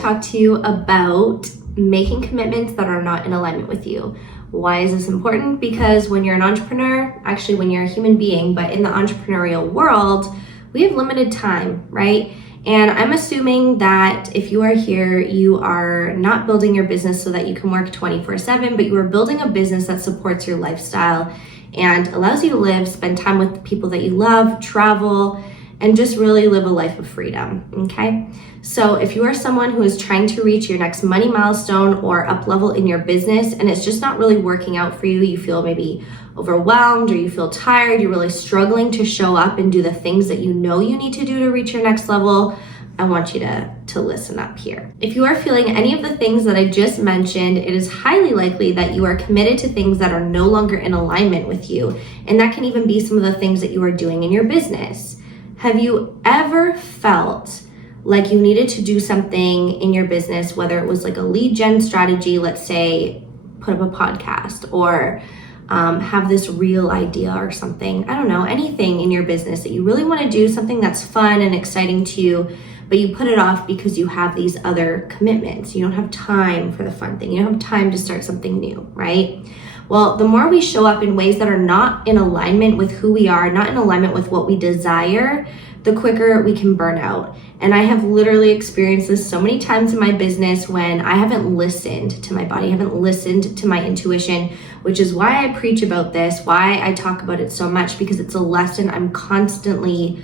talk to you about making commitments that are not in alignment with you. Why is this important? Because when you're an entrepreneur, actually when you're a human being, but in the entrepreneurial world, we have limited time, right? And I'm assuming that if you are here, you are not building your business so that you can work 24/7, but you are building a business that supports your lifestyle and allows you to live, spend time with the people that you love, travel, and just really live a life of freedom, okay? So if you are someone who is trying to reach your next money milestone or up level in your business and it's just not really working out for you, you feel maybe overwhelmed or you feel tired, you're really struggling to show up and do the things that you know you need to do to reach your next level, I want you to listen up here. If you are feeling any of the things that I just mentioned, it is highly likely that you are committed to things that are no longer in alignment with you. And that can even be some of the things that you are doing in your business. Have you ever felt like you needed to do something in your business, whether it was like a lead gen strategy, let's say put up a podcast or have this real idea or something, I don't know, anything in your business that you really want to do, something that's fun and exciting to you, but you put it off because you have these other commitments. You don't have time for the fun thing. You don't have time to start something new, right? Well, the more we show up in ways that are not in alignment with who we are, not in alignment with what we desire, the quicker we can burn out. And I have literally experienced this so many times in my business when I haven't listened to my body, I haven't listened to my intuition, which is why I preach about this, why I talk about it so much, because it's a lesson I'm constantly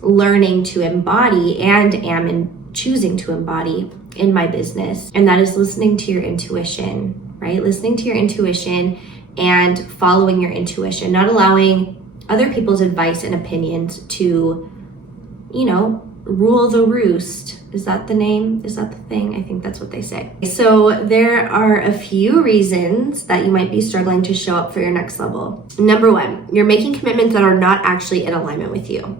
learning to embody and am choosing to embody in my business. And that is listening to your intuition, right? Listening to your intuition and following your intuition, not allowing other people's advice and opinions to, rule the roost. Is that the name? Is that the thing? I think that's what they say. So there are a few reasons that you might be struggling to show up for your next level. Number one, you're making commitments that are not actually in alignment with you.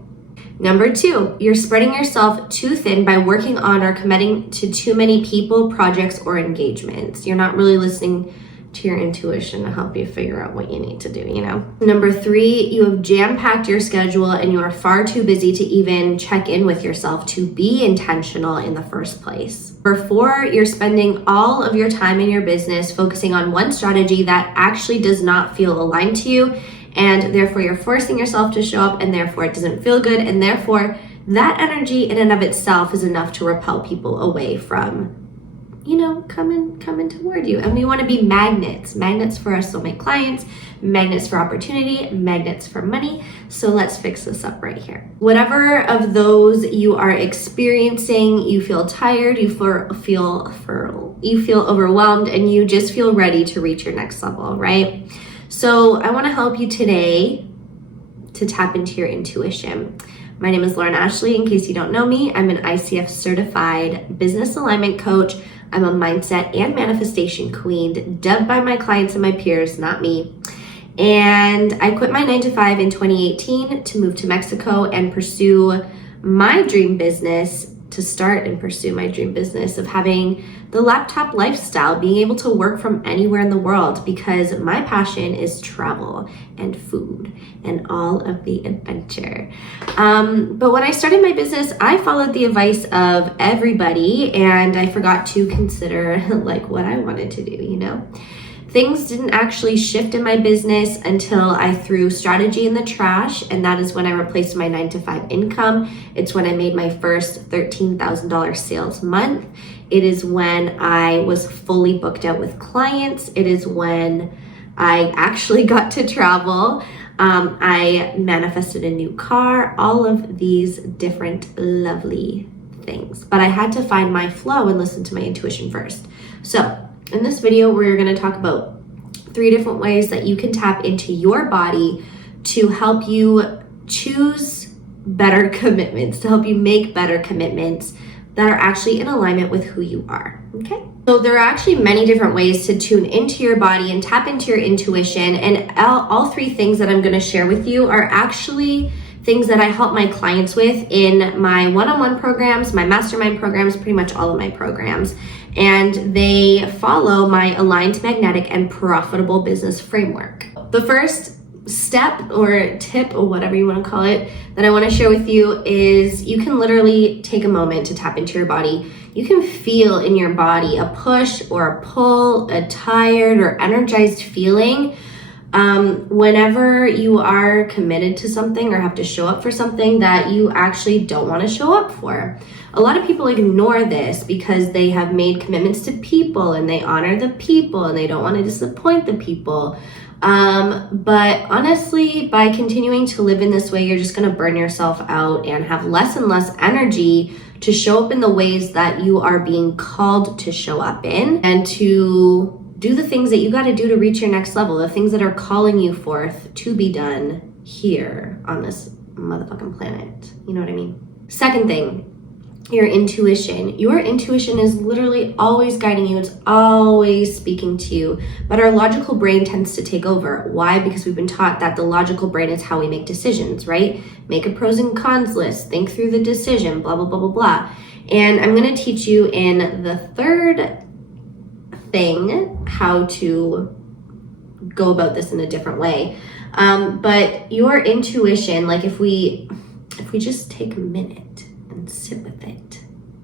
Number two, you're spreading yourself too thin by working on or committing to too many people, projects, or engagements. You're not really listening to your intuition to help you figure out what you need to do, Number three, you have jam-packed your schedule and you are far too busy to even check in with yourself to be intentional in the first place. Number four, you're spending all of your time in your business focusing on one strategy that actually does not feel aligned to you, and therefore you're forcing yourself to show up, and therefore it doesn't feel good, and therefore that energy in and of itself is enough to repel people away from coming toward you. And we want to be magnets for our soulmate clients, magnets for opportunity, magnets for money. So let's fix this up right here. Whatever of those you are experiencing, you feel tired, you feel overwhelmed, and you just feel ready to reach your next level, right? So I want to help you today to tap into your intuition. My name is Lauren Ashley. In case you don't know me, I'm an ICF certified business alignment coach. I'm a mindset and manifestation queen, dubbed by my clients and my peers, not me. And I quit my 9-to-5 in 2018 to move to Mexico and pursue my dream business, of having the laptop lifestyle, being able to work from anywhere in the world, because my passion is travel and food and all of the adventure. But when I started my business, I followed the advice of everybody and I forgot to consider what I wanted to do, Things didn't actually shift in my business until I threw strategy in the trash, and that is when I replaced my 9-to-5 income. It's when I made my first $13,000 sales month. It is when I was fully booked out with clients. It is when I actually got to travel. I manifested a new car, all of these different lovely things. But I had to find my flow and listen to my intuition first. So in this video, we're going to talk about 3 different ways that you can tap into your body to help you choose better commitments, to help you make better commitments that are actually in alignment with who you are, okay? So there are actually many different ways to tune into your body and tap into your intuition, and all 3 things that I'm going to share with you are actually things that I help my clients with in my one-on-one programs, my mastermind programs, pretty much all of my programs. And they follow my aligned, magnetic, and profitable business framework. The first step or tip or whatever you want to call it that I want to share with you is you can literally take a moment to tap into your body. You can feel in your body a push or a pull, a tired or energized feeling whenever you are committed to something or have to show up for something that you actually don't want to show up for. A lot of people ignore this because they have made commitments to people and they honor the people and they don't want to disappoint the people. But honestly, by continuing to live in this way, you're just going to burn yourself out and have less and less energy to show up in the ways that you are being called to show up in and to do the things that you got to do to reach your next level, the things that are calling you forth to be done here on this motherfucking planet. You know what I mean? Second thing, your intuition. Your intuition is literally always guiding you. It's always speaking to you. But our logical brain tends to take over. Why? Because we've been taught that the logical brain is how we make decisions, right? Make a pros and cons list, think through the decision, blah, blah, blah, blah, blah. And I'm going to teach you in the third thing how to go about this in a different way. But your intuition, like if we just take a minute and sit with it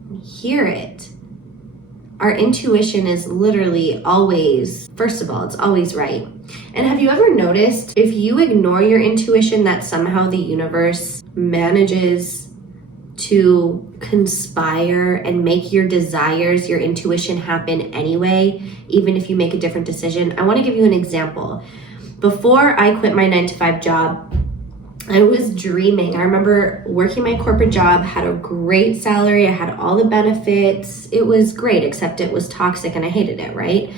and hear it, our intuition is literally always, first of all, it's always right. And have you ever noticed if you ignore your intuition that somehow the universe manages to conspire and make your desires, your intuition happen anyway, even if you make a different decision? I want to give you an example. Before I quit my 9-to-5 job, I was dreaming. I remember working my corporate job, had a great salary, I had all the benefits. It was great, except it was toxic and I hated it, right?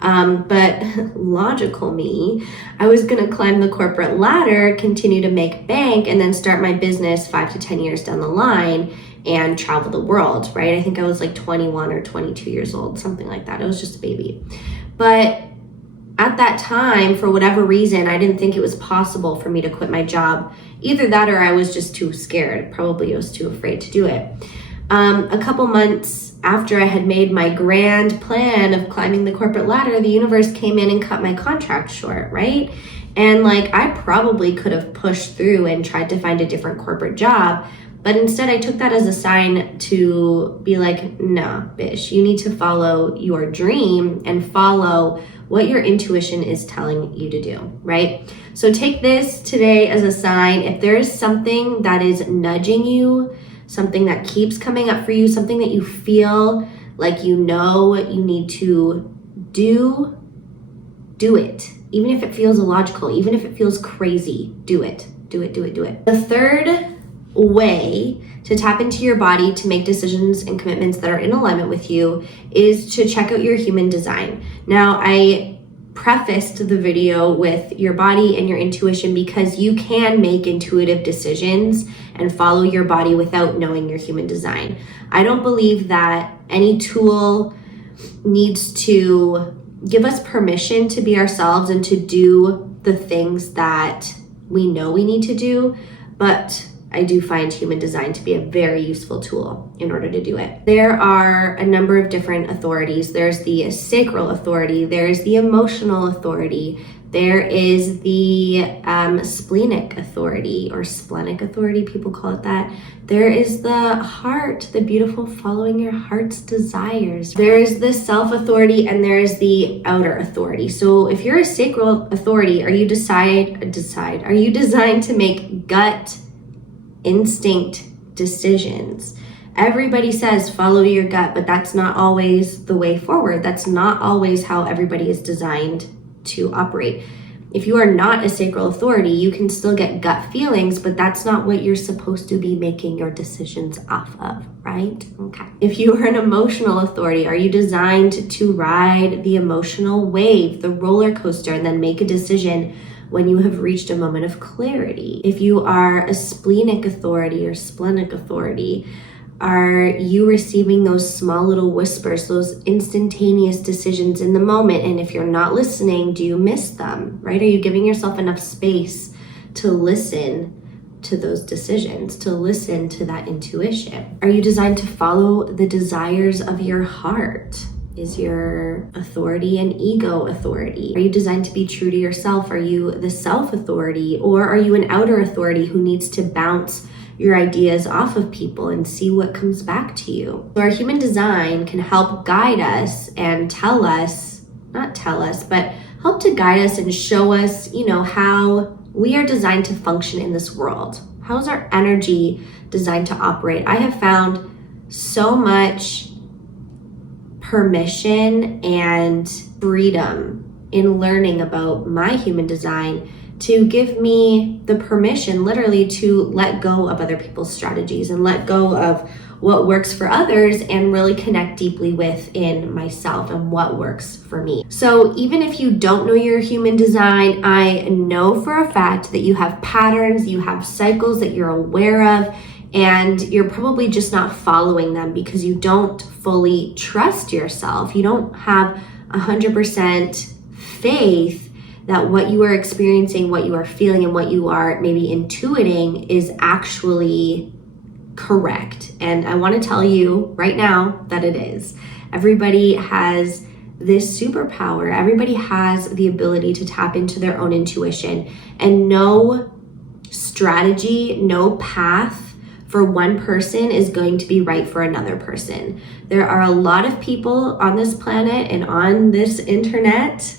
But logical me, I was gonna climb the corporate ladder, continue to make bank, and then start my business 5 to 10 years down the line and travel the world, right? I think I was like 21 or 22 years old, something like that. I was just a baby. But at that time, for whatever reason, I didn't think it was possible for me to quit my job. Either that or I was just too scared. Probably I was too afraid to do it. A couple months after I had made my grand plan of climbing the corporate ladder, the universe came in and cut my contract short, right? And like, I probably could have pushed through and tried to find a different corporate job, but instead I took that as a sign to be like, nah, bitch, you need to follow your dream and follow what your intuition is telling you to do, right? So take this today as a sign. If there is something that is nudging you, something that keeps coming up for you, something that you feel like you know you need to do it. Even if it feels illogical, even if it feels crazy, do it. Do it, do it, do it. The third way to tap into your body to make decisions and commitments that are in alignment with you is to check out your human design. Now, I prefaced the video with your body and your intuition because you can make intuitive decisions and follow your body without knowing your human design. I don't believe that any tool needs to give us permission to be ourselves and to do the things that we know we need to do, but I do find human design to be a very useful tool in order to do it. There are a number of different authorities. There's the sacral authority, there's the emotional authority, there is the splenic authority or splenic authority, people call it that. There is the heart, the beautiful following your heart's desires. There is the self-authority and there is the outer authority. So if you're a sacral authority, are you designed to make gut instinct decisions? Everybody says follow your gut, but that's not always the way forward. That's not always how everybody is designed to operate. If you are not a sacral authority, you can still get gut feelings, but that's not what you're supposed to be making your decisions off of, right? Okay. If you are an emotional authority, are you designed to ride the emotional wave, the roller coaster, and then make a decision when you have reached a moment of clarity? If you are a splenic authority or splenic authority, are you receiving those small little whispers, those instantaneous decisions in the moment? And if you're not listening, do you miss them, right? Are you giving yourself enough space to listen to those decisions, to listen to that intuition? Are you designed to follow the desires of your heart? Is your authority an ego authority? Are you designed to be true to yourself? Are you the self authority? Or are you an outer authority who needs to bounce your ideas off of people and see what comes back to you? So our human design can help guide us and tell us, not tell us, but help to guide us and show us, how we are designed to function in this world. How's our energy designed to operate? I have found so much permission and freedom in learning about my human design to give me the permission literally to let go of other people's strategies and let go of what works for others and really connect deeply within myself and what works for me. So even if you don't know your human design, I know for a fact that you have patterns, you have cycles that you're aware of, and you're probably just not following them because you don't fully trust yourself. You don't have 100% faith that what you are experiencing, what you are feeling, and what you are maybe intuiting is actually correct. And I want to tell you right now that it is. Everybody has this superpower. Everybody has the ability to tap into their own intuition, and no strategy, no path for one person is going to be right for another person. There are a lot of people on this planet and on this internet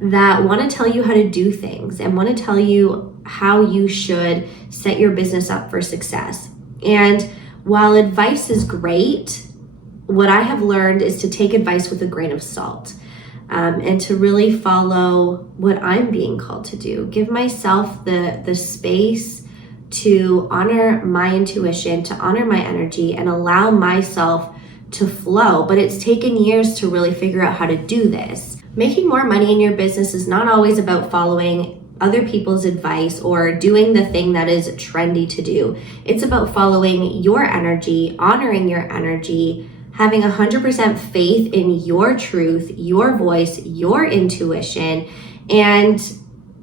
that want to tell you how to do things and want to tell you how you should set your business up for success. And while advice is great, what I have learned is to take advice with a grain of salt, and to really follow what I'm being called to do. Give myself the space to honor my intuition, to honor my energy, and allow myself to flow. But it's taken years to really figure out how to do this. Making more money in your business is not always about following other people's advice or doing the thing that is trendy to do. It's about following your energy, honoring your energy, having 100% faith in your truth, your voice, your intuition, and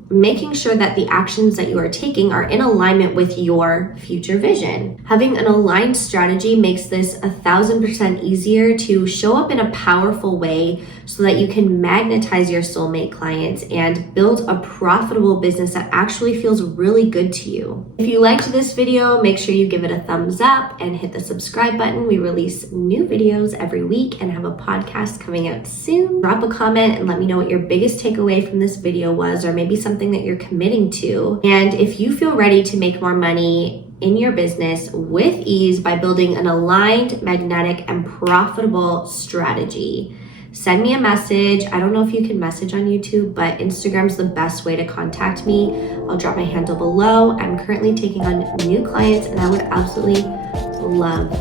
making sure that the actions that you are taking are in alignment with your future vision. Having an aligned strategy makes this 1,000% easier to show up in a powerful way so that you can magnetize your soulmate clients and build a profitable business that actually feels really good to you. If you liked this video, make sure you give it a thumbs up and hit the subscribe button. We release new videos every week and have a podcast coming out soon. Drop a comment and let me know what your biggest takeaway from this video was, or maybe something that you're committing to. And if you feel ready to make more money in your business with ease by building an aligned, magnetic, and profitable strategy, send me a message. I don't know if you can message on YouTube, but Instagram's the best way to contact me. I'll drop my handle below. I'm currently taking on new clients, and I would absolutely love